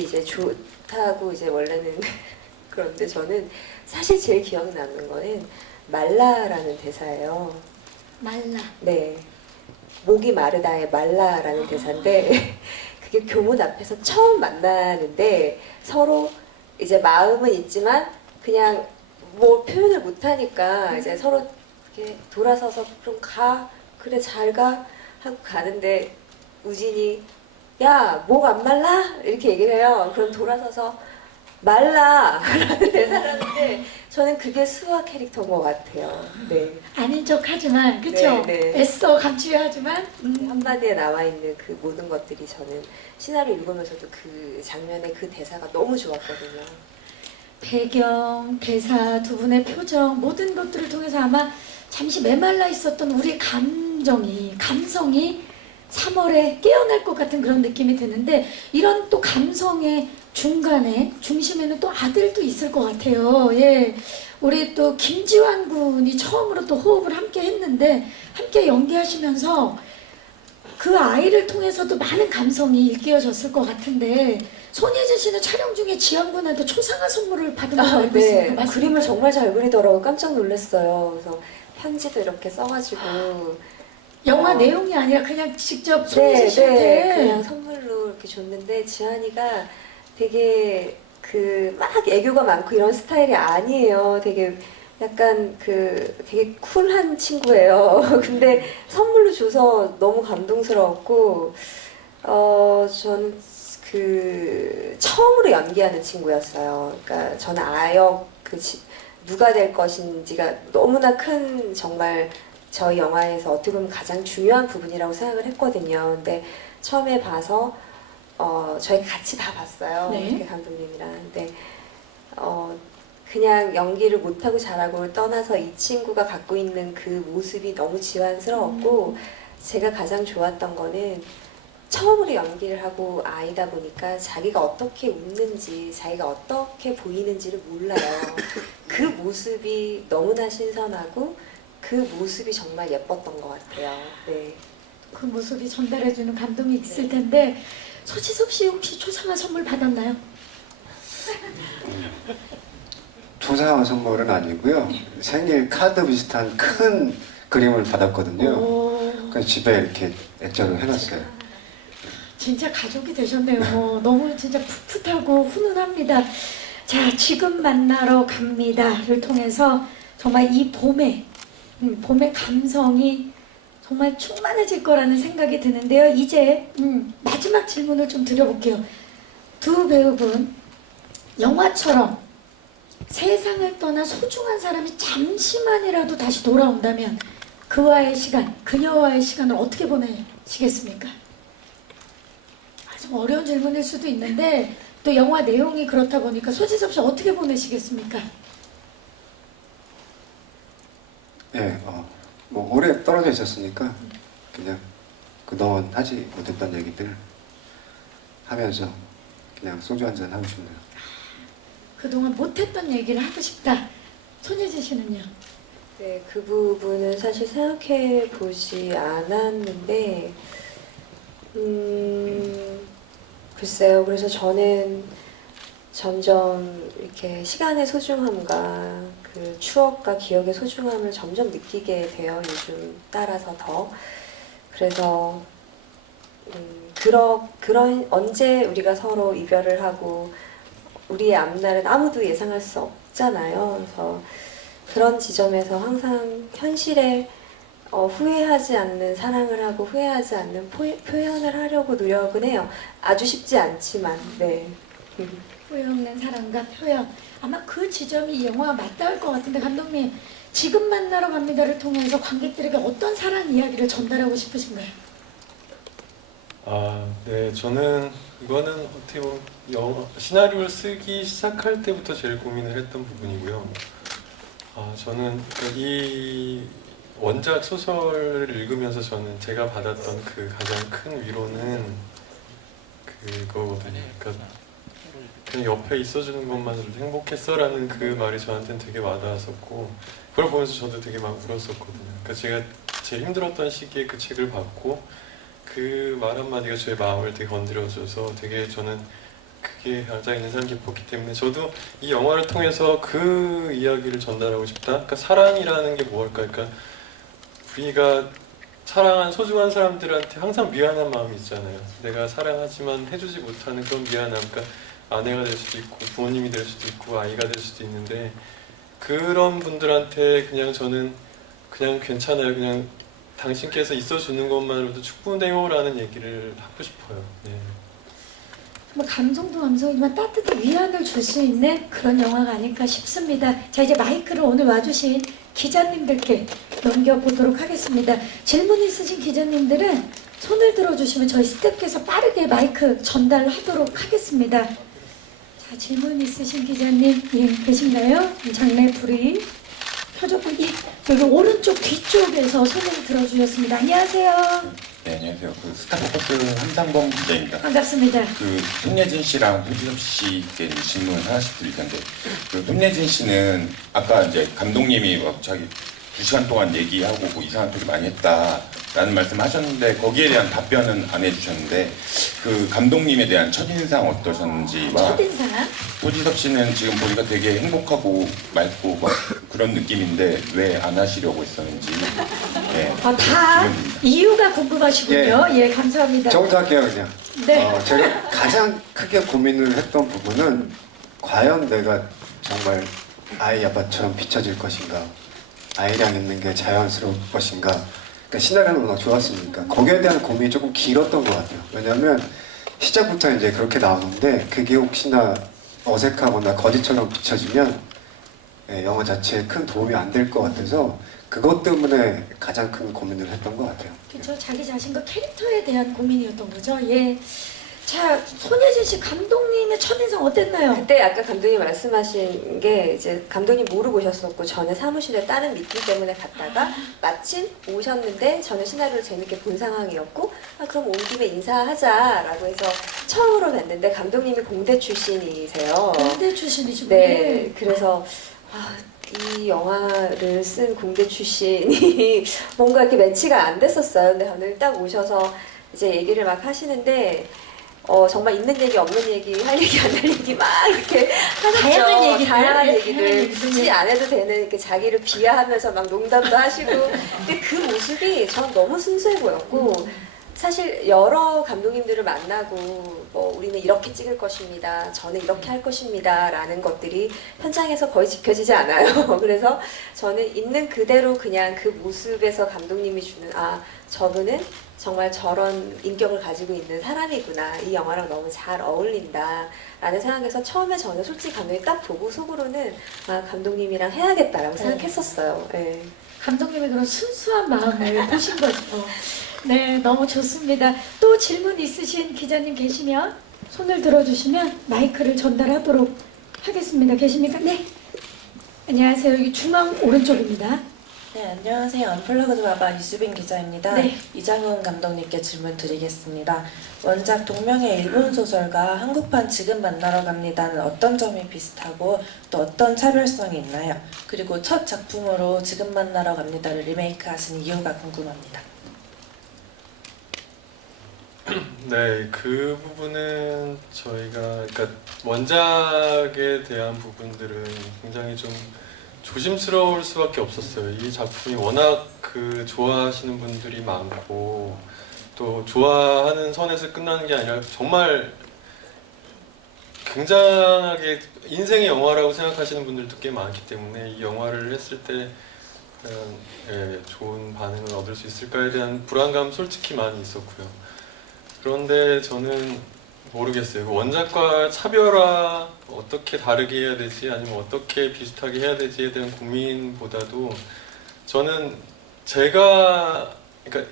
이제 좋다고 이제 원래는 그런데 저는 사실 제일 기억에 남는 거는 말라라는 대사예요. 말라. 네, 목이 마르다의 말라라는 대사인데 그게 교문 앞에서 처음 만나는데 서로 이제 마음은 있지만 그냥 뭐 표현을 못하니까 이제 서로 이렇게 돌아서서 그럼 가, 그래 잘 가 하고 가는데 우진이 야, 목 안 말라? 이렇게 얘기를 해요. 그럼 돌아서서 말라! 라는 대사라는데 저는 그게 수아 캐릭터인 것 같아요. 네. 아닌 척 하지만, 그쵸? 네, 네. 애써 감추려 하지만, 한마디에 나와 있는 그 모든 것들이 저는 시나리오 읽으면서도 그 장면의 그 대사가 너무 좋았거든요. 배경, 대사, 두 분의 표정, 모든 것들을 통해서 아마 잠시 메말라 있었던 우리의 감성이 3월에 깨어날 것 같은 그런 느낌이 드는데, 이런 또 감성의 중간에, 중심에는 또 아들도 있을 것 같아요. 예. 우리 또 김지환 군이 처음으로 또 호흡을 함께 했는데, 함께 연기하시면서 그 아이를 통해서도 많은 감성이 일깨워졌을 것 같은데, 손예진 씨는 촬영 중에 지환 군한테 초상화 선물을 받은 걸로 알고 있습니다. 네. 맞습니까? 그림을 정말 잘 그리더라고요. 깜짝 놀랐어요. 그래서 편지도 이렇게 써가지고 영화 내용이 아니라 그냥 직접 네, 손예진 씨한테 네, 그냥 선물로 이렇게 줬는데 지한이가 되게 그 막 애교가 많고 이런 스타일이 아니에요. 되게 약간 그 되게 쿨한 친구예요. 근데 선물로 줘서 너무 감동스러웠고, 저는 그 처음으로 연기하는 친구였어요. 그러니까 저는 아역 누가 될 것인지가 너무나 큰 정말 저희 영화에서 어떻게 보면 가장 중요한 부분이라고 생각을 했거든요. 근데 처음에 봐서 저희 같이 다 봤어요. 네. 이렇게 감독님이랑. 근데 그냥 연기를 못하고 잘하고를 떠나서 이 친구가 갖고 있는 그 모습이 너무 지환스러웠고 제가 가장 좋았던 거는 처음으로 연기를 하고 아이다 보니까 자기가 어떻게 웃는지 자기가 어떻게 보이는지를 몰라요. 그 모습이 너무나 신선하고 그 모습이 정말 예뻤던 것 같아요. 네. 그 모습이 전달해주는 감동이 있을 텐데 소지섭 씨 혹시 초상화 선물 받았나요? 초상화 선물은 아니고요. 생일 카드 비슷한 큰 그림을 받았거든요. 오, 그래서 집에 이렇게 액자로 해놨어요. 진짜 가족이 되셨네요. 너무 진짜 풋풋하고 훈훈합니다. 자, 지금 만나러 갑니다를 통해서 정말 이 봄의 감성이 정말 충만해질 거라는 생각이 드는데요. 이제 마지막 질문을 좀 드려볼게요. 두 배우분, 영화처럼 세상을 떠나 소중한 사람이 잠시만이라도 다시 돌아온다면 그와의 시간, 그녀와의 시간을 어떻게 보내시겠습니까? 좀 어려운 질문일 수도 있는데 또 영화 내용이 그렇다 보니까 소지섭 씨 어떻게 보내시겠습니까? 예, 뭐 오래 떨어져 있었으니까 그냥 그동안 하지 못했던 얘기들 하면서 그냥 소주 한잔 하고 싶네요. 그동안 못했던 얘기를 하고 싶다. 손예진 씨는요? 네, 그 부분은 사실 생각해 보지 않았는데, 글쎄요. 그래서 저는 점점 이렇게 시간의 소중함과 그 추억과 기억의 소중함을 점점 느끼게 돼요. 요즘 따라서 더. 그래서 그런 언제 우리가 서로 이별을 하고 우리의 앞날은 아무도 예상할 수 없잖아요. 그래서 그런 지점에서 항상 현실에 후회하지 않는 사랑을 하고 후회하지 않는 표현을 하려고 노력은 해요. 아주 쉽지 않지만, 네. 후회 없는 사랑과 표현. 아마 그 지점이 이 영화와 맞닿을 것 같은데 감독님, 지금 만나러 갑니다를 통해서 관객들에게 어떤 사랑 이야기를 전달하고 싶으신가요? 아, 네, 저는 이거는 어떻게 보면 시나리오를 쓰기 시작할 때부터 제일 고민을 했던 부분이고요. 저는 이 원작 소설을 읽으면서 저는 제가 받았던 그 가장 큰 위로는 그거거든요. 그러니까 그냥 옆에 있어주는 것만으로도 행복했어라는 그 말이 저한테는 되게 와닿았었고 그걸 보면서 저도 되게 막 울었었거든요. 그러니까 제가 제일 힘들었던 시기에 그 책을 받고 그 말 한마디가 저의 마음을 되게 건드려줘서 되게 저는 그게 가장 인상 깊었기 때문에 저도 이 영화를 통해서 그 이야기를 전달하고 싶다. 그러니까 사랑이라는 게 뭘까? 그러니까 우리가 사랑한 소중한 사람들한테 항상 미안한 마음이 있잖아요. 내가 사랑하지만 해주지 못하는 그런 미안함. 그러니까 아내가 될 수도 있고 부모님이 될 수도 있고 아이가 될 수도 있는데 그런 분들한테 그냥 저는 그냥 괜찮아요. 그냥 당신께서 있어주는 것만으로도 충분해요라는 얘기를 하고 싶어요. 네. 뭐 감성도 감성이지만 따뜻한 위안을 줄 수 있는 그런 영화가 아닐까 싶습니다. 자, 이제 마이크를 오늘 와주신 기자님들께 넘겨보도록 하겠습니다. 질문 있으신 기자님들은 손을 들어주시면 저희 스태프께서 빠르게 마이크 전달하도록 하겠습니다. 자, 질문 있으신 기자님 계신가요? 장례풀이 표적분이 여기 오른쪽 뒤쪽에서 손을 들어주셨습니다. 안녕하세요. 네, 안녕하세요. 그 스타포커스 한상범 기자입니다. 반갑습니다. 그 손예진 씨랑 손지섭 씨께 질문 하나씩 드릴 텐데, 그 손예진 씨는 아까 이제 감독님이 막 자기 2시간 동안 얘기하고 뭐 이상한 소리 많이 했다라는 말씀하셨는데 거기에 대한 답변은 안 해주셨는데 그 감독님에 대한 첫인상 어떠셨는지와 첫인상? 손지섭 씨는 지금 보니까 되게 행복하고 맑고 막 그런 느낌인데 왜 안 하시려고 했었는지. 네, 다 질문입니다. 이유가 궁금하시군요. 예, 감사합니다. 저부터 할게요 그냥. 네. 제가 가장 크게 고민을 했던 부분은 과연 내가 정말 아이 아빠처럼 비춰질 것인가, 아이랑 있는 게 자연스러울 것인가. 그러니까 시나리오는 워낙 좋았으니까 거기에 대한 고민이 조금 길었던 것 같아요. 왜냐하면 시작부터 이제 그렇게 나오는데 그게 혹시나 어색하거나 거짓처럼 비춰지면 영화 자체에 큰 도움이 안 될 것 같아서 그것 때문에 가장 큰 고민을 했던 것 같아요. 그렇죠. 자기 자신과 캐릭터에 대한 고민이었던 거죠. 예. 자, 손예진 씨 감독님의 첫인상 어땠나요? 그때 아까 감독님 말씀하신 게 이제 감독님 모르고 오셨었고 저는 사무실에 다른 미팅 때문에 갔다가 마침 오셨는데 저는 시나리오를 재밌게 본 상황이었고 그럼 온 김에 인사하자라고 해서 처음으로 뵀는데 감독님이 공대 출신이세요. 공대 출신이시군요. 네, 그래서 이 영화를 쓴 공대 출신이 뭔가 이렇게 매치가 안 됐었어요. 근데 오늘 딱 오셔서 이제 얘기를 막 하시는데 정말 있는 얘기 없는 얘기 할 얘기 안 할 얘기 막 이렇게 하셨죠. 다양한 얘기들. 다양한 네, 얘기들 다양한 얘기들. 굳이 안 해도 되는 이렇게 자기를 비하하면서 막 농담도 하시고 근데 그 모습이 전 너무 순수해 보였고 사실 여러 감독님들을 만나고 뭐 우리는 이렇게 찍을 것입니다. 저는 이렇게 할 것입니다. 라는 것들이 현장에서 거의 지켜지지 않아요. 그래서 저는 있는 그대로 그냥 그 모습에서 감독님이 주는 저분은 정말 저런 인격을 가지고 있는 사람이구나. 이 영화랑 너무 잘 어울린다. 라는 생각에서 처음에 저는 솔직히 감독님 딱 보고 속으로는 감독님이랑 해야겠다라고 생각했었어요. 네. 감독님의 그런 순수한 마음을 보신 거죠. 네, 너무 좋습니다. 또 질문 있으신 기자님 계시면 손을 들어주시면 마이크를 전달하도록 하겠습니다. 계십니까? 네. 안녕하세요. 여기 중앙 오른쪽입니다. 네, 안녕하세요. 언플러그드 바바 이수빈 기자입니다. 네. 이장훈 감독님께 질문 드리겠습니다. 원작 동명의 일본 소설과 한국판 지금 만나러 갑니다는 어떤 점이 비슷하고 또 어떤 차별성이 있나요? 그리고 첫 작품으로 지금 만나러 갑니다를 리메이크하신 이유가 궁금합니다. 네, 그 부분은 저희가 그러니까 원작에 대한 부분들은 굉장히 좀 조심스러울 수밖에 없었어요. 이 작품이 워낙 좋아하시는 분들이 많고 또 좋아하는 선에서 끝나는 게 아니라 정말 굉장하게 인생의 영화라고 생각하시는 분들도 꽤 많기 때문에 이 영화를 했을 때 과연 좋은 반응을 얻을 수 있을까에 대한 불안감 솔직히 많이 있었고요. 그런데 저는 모르겠어요. 원작과 차별화 어떻게 다르게 해야 되지 아니면 어떻게 비슷하게 해야 되지에 대한 고민보다도 저는 그러니까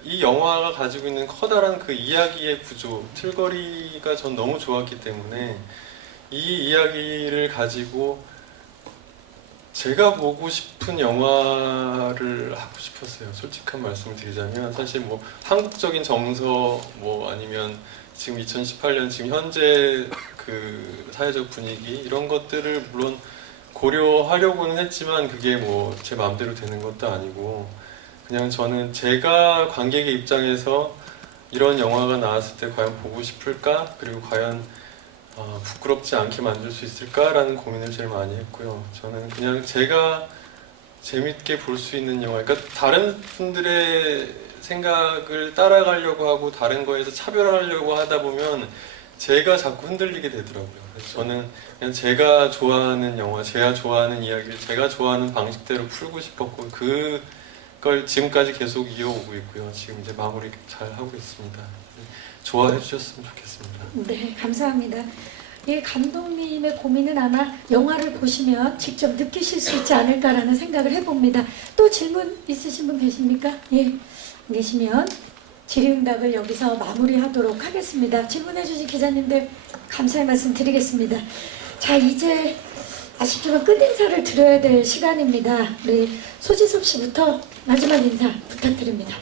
이 영화가 가지고 있는 커다란 그 이야기의 구조, 틀거리가 전 너무 좋았기 때문에 이 이야기를 가지고 제가 보고 싶은 영화를 하고 싶었어요. 솔직한 말씀을 드리자면 사실 뭐 한국적인 정서 아니면 지금 2018년 지금 현재 그 사회적 분위기 이런 것들을 물론 고려하려고는 했지만 그게 뭐 제 마음대로 되는 것도 아니고 그냥 저는 제가 관객의 입장에서 이런 영화가 나왔을 때 과연 보고 싶을까? 그리고 과연 부끄럽지 않게 만들 수 있을까라는 고민을 제일 많이 했고요. 저는 그냥 제가 재밌게 볼 수 있는 영화, 그러니까 다른 분들의 생각을 따라가려고 하고 다른 거에서 차별하려고 하다 보면 제가 자꾸 흔들리게 되더라고요. 그래서 저는 그냥 제가 좋아하는 영화, 제가 좋아하는 이야기를 제가 좋아하는 방식대로 풀고 싶었고 그걸 지금까지 계속 이어오고 있고요. 지금 이제 마무리 잘 하고 있습니다. 좋아해 주셨으면 좋겠습니다. 네, 감사합니다. 이 감독님의 고민은 아마 영화를 보시면 직접 느끼실 수 있지 않을까라는 생각을 해봅니다. 또 질문 있으신 분 계십니까? 예, 안 계시면 질의응답을 여기서 마무리하도록 하겠습니다. 질문해주신 기자님들 감사의 말씀 드리겠습니다. 자, 이제 아쉽지만 끝인사를 드려야 될 시간입니다. 우리 소지섭 씨부터 마지막 인사 부탁드립니다.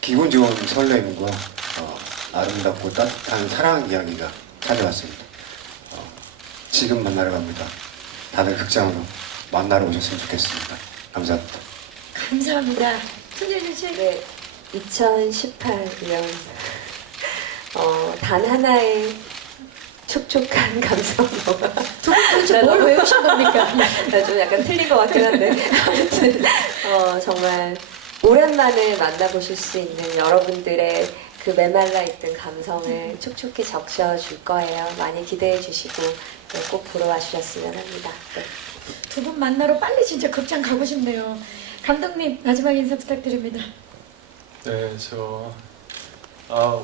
기분 좋은 설렘과 아름답고 따뜻한 사랑 이야기가 찾아왔습니다. 지금 만나러 갑니다. 다들 극장으로 만나러 오셨으면 좋겠습니다. 감사합니다. 감사합니다. 손예진 씨. 네, 2018년 단 하나의 촉촉한 감성 영화. 두분 도대체 뭘 외우신 겁니까? 좀 약간 틀린 것 같긴 한데 아무튼 정말 오랜만에 만나보실 수 있는 여러분들의 그 메말라 있던 감성을 촉촉히 적셔줄 거예요. 많이 기대해 주시고 네, 꼭 보러 와주셨으면 합니다. 네. 두 분 만나러 빨리 진짜 극장 가고 싶네요. 감독님 마지막 인사 부탁드립니다. 네,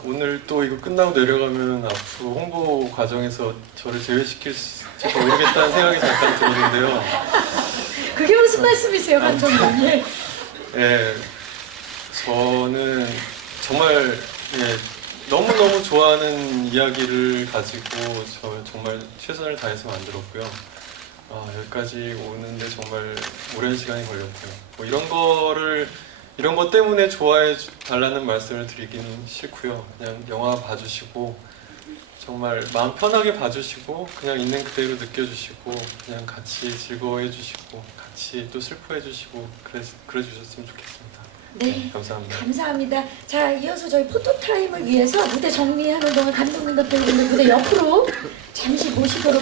오늘 또 이거 끝나고 내려가면 앞으로 홍보 과정에서 저를 제외시킬지도 모르겠다는 생각이 잠깐 들었는데요. 그게 무슨 말씀이세요, 감독님? 예. 예, 저는 정말 너무너무 좋아하는 이야기를 가지고 정말 최선을 다해서 만들었고요. 여기까지 오는데 정말 오랜 시간이 걸렸고요. 뭐 이런 것 때문에 좋아해 달라는 말씀을 드리기는 싫고요. 그냥 영화 봐주시고 정말 마음 편하게 봐주시고 그냥 있는 그대로 느껴주시고 그냥 같이 즐거워해 주시고 같이 또 슬퍼해 주시고 그래 주셨으면 좋겠습니다. 네. 감사합니다. 감사합니다. 자, 이어서 저희 포토타임을 위해서 무대 정리하는 동안 감독님과 배우분들 무대 옆으로 잠시 모시도록